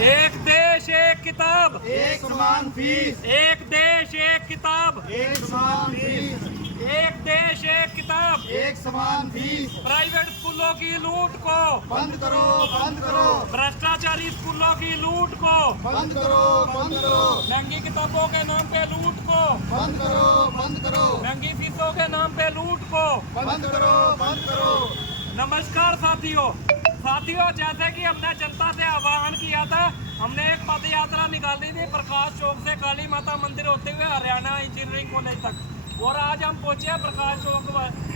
एक देश एक किताब, एक समान फीस, एक देश एक किताब, एक समान फीस, एक देश एक किताब। एक समान फीस। प्राइवेट स्कूलों की लूट को बंद करो, बंद करो, भ्रष्टाचारी स्कूलों की लूट को, बंद करो, बंद करो, महंगी किताबों के नाम पे लूट को, बंद करो, बंद करो, महंगी फीसों के नाम पे लूट को बंद करो, बंद करो। नमस्कार साथियों, जैसे कि हमने जनता से आह्वान किया था, हमने एक पद यात्रा निकाली थी प्रकाश चौक से काली माता मंदिर होते हुए हरियाणा इंजीनियरिंग कॉलेज तक, और आज हम पहुंचे हैं प्रकाश चौक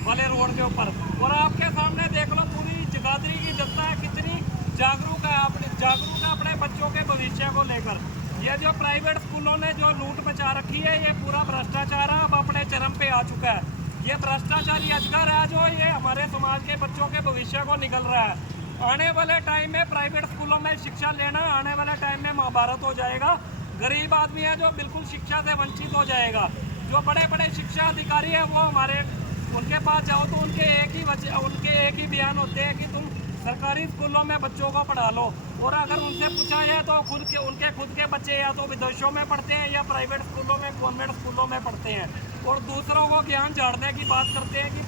वाले रोड के ऊपर। और आपके सामने देख लो पूरी जगाधरी की जनता है कितनी जागरूक है, अपने बच्चों के भविष्य को लेकर। ये जो प्राइवेट स्कूलों ने जो लूट मचा रखी है, ये पूरा भ्रष्टाचार अब अपने चरम पे आ चुका है। ये भ्रष्टाचारी अजगर है जो ये हमारे समाज के बच्चों के भविष्य को निकल रहा है। आने वाले टाइम में प्राइवेट स्कूलों में शिक्षा लेना आने वाले टाइम में महाभारत हो जाएगा। गरीब आदमी है जो बिल्कुल शिक्षा से वंचित हो जाएगा। जो बड़े बड़े शिक्षा अधिकारी है वो उनके पास जाओ तो उनके एक ही बयान होते हैं कि तुम सरकारी स्कूलों में बच्चों को पढ़ा लो। और अगर उनसे पूछा जाए तो उनके खुद के बच्चे या तो विदेशों में पढ़ते हैं या प्राइवेट स्कूलों में, कॉन्वेंट स्कूलों में पढ़ते हैं, और दूसरों को ज्ञान झाड़ने की बात करते हैं कि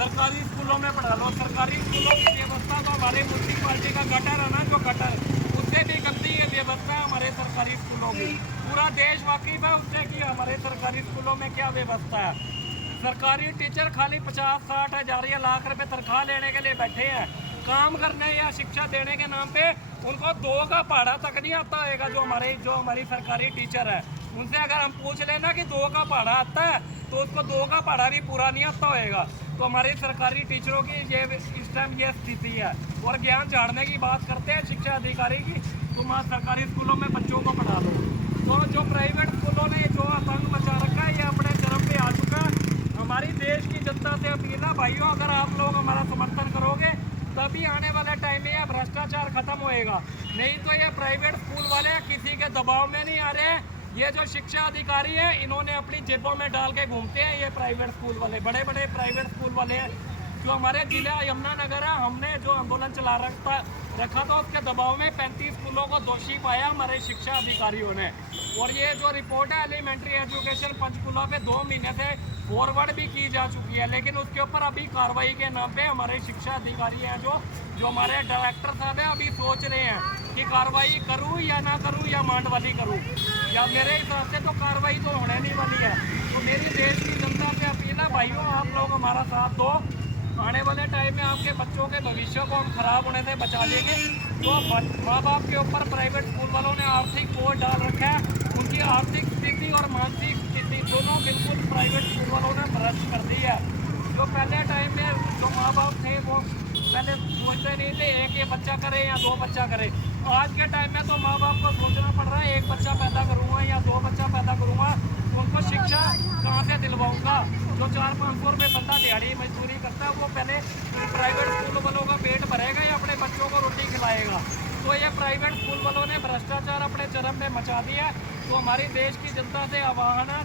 सरकारी स्कूलों में पढ़ा लो। सरकारी स्कूलों की व्यवस्था तो हमारी म्यूनसिपालिटी का गटर है ना, जो गटर उससे भी गंदी ये व्यवस्था है हमारे सरकारी स्कूलों की। पूरा देश वाकिफ है उससे कि हमारे सरकारी स्कूलों में क्या व्यवस्था है। सरकारी टीचर खाली 50-60 हज़ार या लाख रुपए तनख्वाह लेने के लिए बैठे हैं। काम करने या शिक्षा देने के नाम पे उनको 2 का पहाड़ा तक नहीं आता होगा। जो हमारी सरकारी टीचर है उनसे अगर हम पूछ लेना कि 2 का पहाड़ा आता है तो उसको 2 का पहाड़ा भी पूरा नहीं आता होगा। तो हमारी सरकारी टीचरों की इस टाइम ये स्थिति है। और ज्ञान झाड़ने की बात करते हैं शिक्षा अधिकारी की, तुम आज सरकारी स्कूलों में बच्चों को पढ़ा लो। तो जो प्राइवेट स्कूलों ने जो आतंक मचा रखा है ये अपने चरम पे आ चुका है। हमारी देश की जनता से अपील है भाइयों, अगर आप लोग हमारा समर्थन करोगे तभी आने वाले टाइम में यह भ्रष्टाचार खत्म होएगा। नहीं तो ये प्राइवेट स्कूल वाले किसी के दबाव में नहीं आ रहे हैं। ये जो शिक्षा अधिकारी हैं इन्होंने अपनी जेबों में डाल के घूमते हैं। ये प्राइवेट स्कूल वाले बड़े बड़े प्राइवेट स्कूल वाले हैं जो हमारे जिला यमुनानगर है, हमने जो आंदोलन चला रखा था उसके दबाव में 35 स्कूलों को दोषी पाया हमारे शिक्षा अधिकारियों ने। और ये जो रिपोर्ट है एलिमेंट्री एजुकेशन पंचकुला पे 2 महीने से फॉरवर्ड भी की जा चुकी है, लेकिन उसके ऊपर अभी कार्रवाई के नाम पे हमारे शिक्षा अधिकारी हैं जो हमारे डायरेक्टर साहब हैं अभी सोच रहे हैं कि कार्रवाई करूं या ना करूं या मांडवाली करूं। या मेरे हिसाब से तो कार्रवाई तो होने नहीं वाली है। तो मेरी देश की जनता से अपील है भाइयों, आप लोग हमारा साथ दो। आने वाले टाइम में आपके बच्चों के भविष्य को हम खराब होने से बचा लेंगे। तो माँ बाप के ऊपर प्राइवेट स्कूल वालों ने आर्थिक बोझ डाल रखा है। उनकी आर्थिक स्थिति और मानसिक स्थिति दोनों बिल्कुल प्राइवेट स्कूल वालों ने भ्रष्ट कर दी है। जो पहले टाइम में जो माँ बाप थे वो पहले सोचते नहीं थे एक ये बच्चा करे या 2 बच्चा करे। आज के टाइम में तो माँ बाप को सोचना पड़ रहा है 1 बच्चा पैदा करूँगा या 2 बच्चा पैदा करूँगा, उनको शिक्षा कहाँ से दिलवाऊँगा। जो 400-500 रुपये बंदा दिहाड़ी मजदूरी करता है वो पहले प्राइवेट स्कूल वालों का पेट भरेगा या अपने बच्चों को रोटी खिलाएगा। तो ये प्राइवेट स्कूल वालों ने भ्रष्टाचार अपने चरम पे मचा दिया है। तो हमारी देश की जनता से आह्वान है,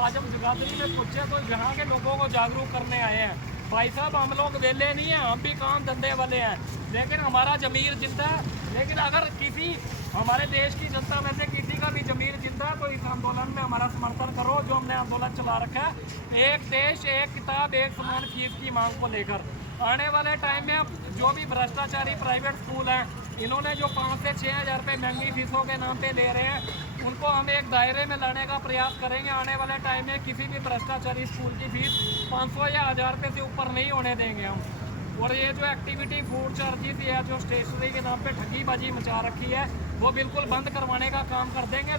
आज हम जगाधरी में पहुँचे तो यहाँ के लोगों को जागरूक करने आए हैं। भाई साहब हम लोग वेले नहीं हैं, हम भी काम धंधे वाले हैं, लेकिन हमारा जमीर जिंदा है। लेकिन अगर किसी हमारे देश की जनता में से किसी का भी जमीर जिंदा है तो इस आंदोलन में हमारा समर्थन करो जो हमने आंदोलन चला रखा है एक देश एक किताब एक समान फीस की मांग को लेकर। आने वाले टाइम में जो भी भ्रष्टाचारी प्राइवेट स्कूल हैं इन्होंने जो 5 से 6 हज़ार रुपये महंगी फीसों के नाम पे ले रहे हैं उनको हम एक दायरे में लाने का प्रयास करेंगे। आने वाले टाइम में किसी भी भ्रष्टाचारी स्कूल की फीस 500 या 1000 रुपये से ऊपर नहीं होने देंगे हम। और ये जो एक्टिविटी फूड चार्जेस या जो स्टेशनरी के नाम पे ठगीबाजी मचा रखी है वो बिल्कुल बंद करवाने का काम कर देंगे।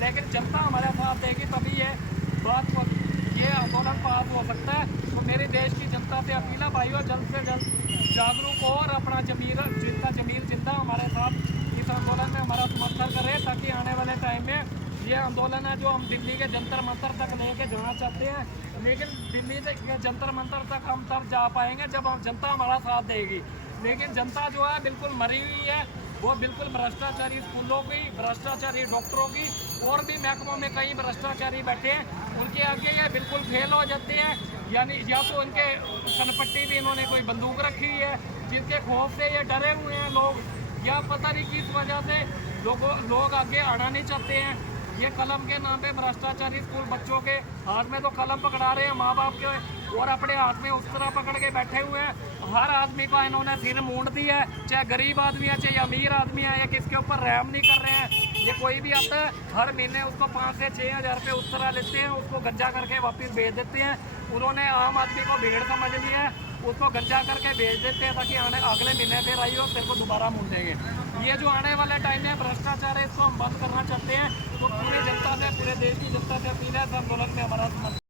लेकिन जनता हमारे साथ देगी तभी ये आंदोलन पास हो सकता है। तो मेरे देश की जनता से अपील है भाइयों, जल्द से जल्द जागरूक हो और अपना जमीर जिंदा हमारे साथ इस आंदोलन में हमारा समर्थन करें, ताकि आने वाले टाइम में ये आंदोलन है जो हम दिल्ली के जंतर मंतर तक लेके जाना चाहते हैं। लेकिन दिल्ली के जंतर मंतर तक हम तब जा पाएंगे जब हम जनता हमारा साथ देगी। लेकिन जनता जो है बिल्कुल मरी हुई है, वो बिल्कुल भ्रष्टाचारी स्कूलों की, भ्रष्टाचारी डॉक्टरों की और भी महकमों में कई भ्रष्टाचारी बैठे हैं, उनके आगे ये बिल्कुल फेल हो जाते हैं। यानी या तो उनके कनपट्टी भी इन्होंने कोई बंदूक रखी हुई है जिनके खौफ से ये डरे हुए हैं लोग, या पता नहीं किस वजह से लोग आगे आना नहीं चाहते हैं। ये कलम के नाम पे भ्रष्टाचारी स्कूल बच्चों के हाथ में तो कलम पकड़ा रहे हैं माँ बाप के, और अपने हाथ में उस तरह पकड़ के बैठे हुए हैं। हर आदमी का इन्होंने सिर मूंड दिया है, चाहे गरीब आदमी है चाहे अमीर आदमी है, ये किसके ऊपर रहम नहीं कर रहे हैं। ये कोई भी आता है हर महीने उसको 5 से 6 हज़ार रुपये उस तरह लेते हैं, उसको गंजा करके वापस भेज देते हैं। उन्होंने आम आदमी को भीड़ समझ लिया है, उसको गंजा करके भेज देते हैं ताकि अगले महीने फिर आई हो तेरे को दोबारा मूंडेंगे। ये जो आने वाले टाइम में भ्रष्टाचार है इसको हम बंद करना चाहते हैं। तो पूरे जनता से, पूरे देश की जनता से अपील है, इस आंदोलन में हमारा समर्थन